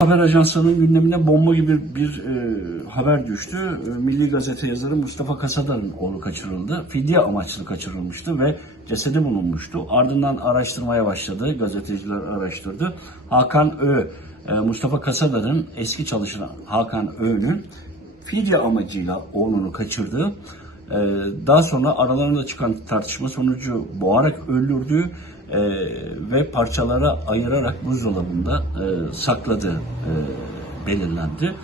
Haber ajanslarının gündemine bomba gibi bir e, haber düştü. E, Milli Gazete yazarı Mustafa Kasadar'ın oğlu kaçırıldı. Fidye amaçlı kaçırılmıştı ve cesedi bulunmuştu. Ardından araştırmaya başladı. Gazeteciler araştırdı. Hakan Ö, e, Mustafa Kasadar'ın eski çalışan Hakan Ö'nün fidye amacıyla oğlunu kaçırdığı, daha sonra aralarında çıkan tartışma sonucu boğarak öldürdüğü e, ve parçalara ayırarak buzdolabında e, sakladığı e, belirlendi.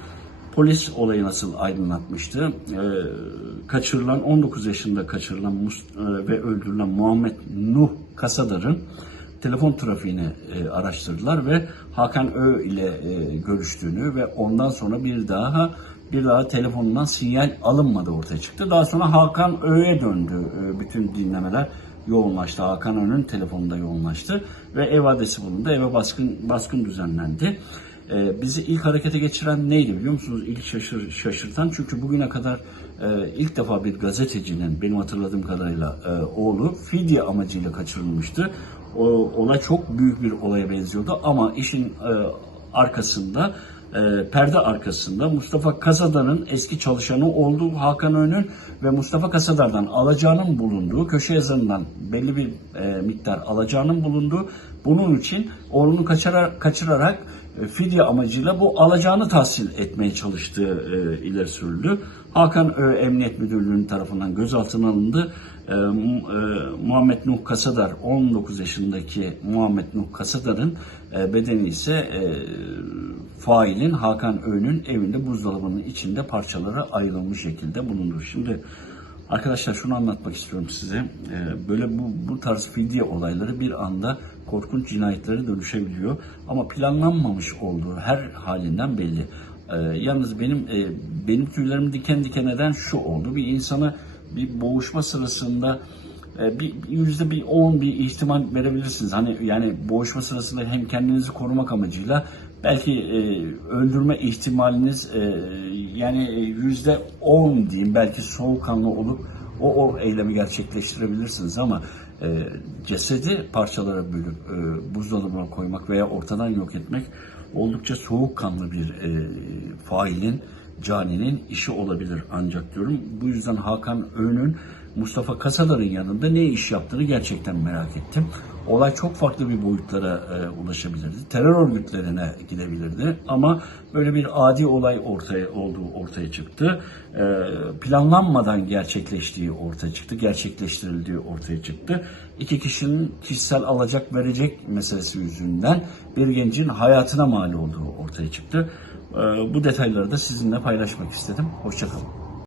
Polis olayı nasıl aydınlatmıştı? E, kaçırılan 19 yaşında kaçırılan e, ve öldürülen Muhammed Nuh Kasadar'ın telefon trafiğini e, araştırdılar ve Hakan Ö ile e, görüştüğünü ve ondan sonra bir daha bir daha telefonundan sinyal alınmadı ortaya çıktı. Daha sonra Hakan Ö'ye döndü e, bütün dinlemeler yoğunlaştı. Hakan Ö'nün telefonunda yoğunlaştı ve ev adresi bulundu. Eve baskın baskın düzenlendi. E, bizi ilk harekete geçiren neydi biliyor musunuz? İlk şaşır, şaşırtan çünkü bugüne kadar e, ilk defa bir gazetecinin benim hatırladığım kadarıyla e, oğlu fidye amacıyla kaçırılmıştı. O, olay çok büyük bir olaya benziyordu ama işin e, arkasında e, perde arkasında Mustafa Kasadar'ın eski çalışanı olduğu Hakan Ön'ün ve Mustafa Kasadar'dan alacağının bulunduğu, köşe yazarından belli bir e, miktar alacağının bulunduğu, bunun için oğlunu kaçırarak, kaçırarak e, fidye amacıyla bu alacağını tahsil etmeye çalıştığı e, ileri sürüldü. Hakan Ö Emniyet Müdürlüğü'nün tarafından gözaltına alındı. E, e, Muhammed Nuh Kasadar 19 yaşındaki Muhammed Nuh Kasadar'ın e, bedeni ise e, failin Hakan Ö'nün evinde buzdolabının içinde parçalara ayrılmış şekilde bulunur. Şimdi arkadaşlar şunu anlatmak istiyorum size. E, böyle bu, bu tarz fidye olayları bir anda korkunç cinayetlere dönüşebiliyor. Ama planlanmamış olduğu her halinden belli. E, yalnız benim e, benim tüylerim diken diken eden şu oldu. Bir insana bir boğuşma sırasında bir bir yüzde bir on bir ihtimal verebilirsiniz. Hani yani boğuşma sırasında hem kendinizi korumak amacıyla belki e, öldürme ihtimaliniz e, yani e, yüzde on diyeyim belki soğukkanlı olup o, o eylemi gerçekleştirebilirsiniz ama e, cesedi parçalara bölüp e, buzdolabına koymak veya ortadan yok etmek oldukça soğukkanlı bir e, failin caninin işi olabilir ancak diyorum. Bu yüzden Hakan Öğün'ün Mustafa Kasadar'ın yanında ne iş yaptığını gerçekten merak ettim. Olay çok farklı bir boyutlara e, ulaşabilirdi. Terör örgütlerine gidebilirdi ama böyle bir adi olay ortaya olduğu ortaya çıktı. E, planlanmadan gerçekleştiği ortaya çıktı, gerçekleştirildiği ortaya çıktı. İki kişinin kişisel alacak verecek meselesi yüzünden bir gencin hayatına mal olduğu ortaya çıktı. E, bu detayları da sizinle paylaşmak istedim. Hoşçakalın.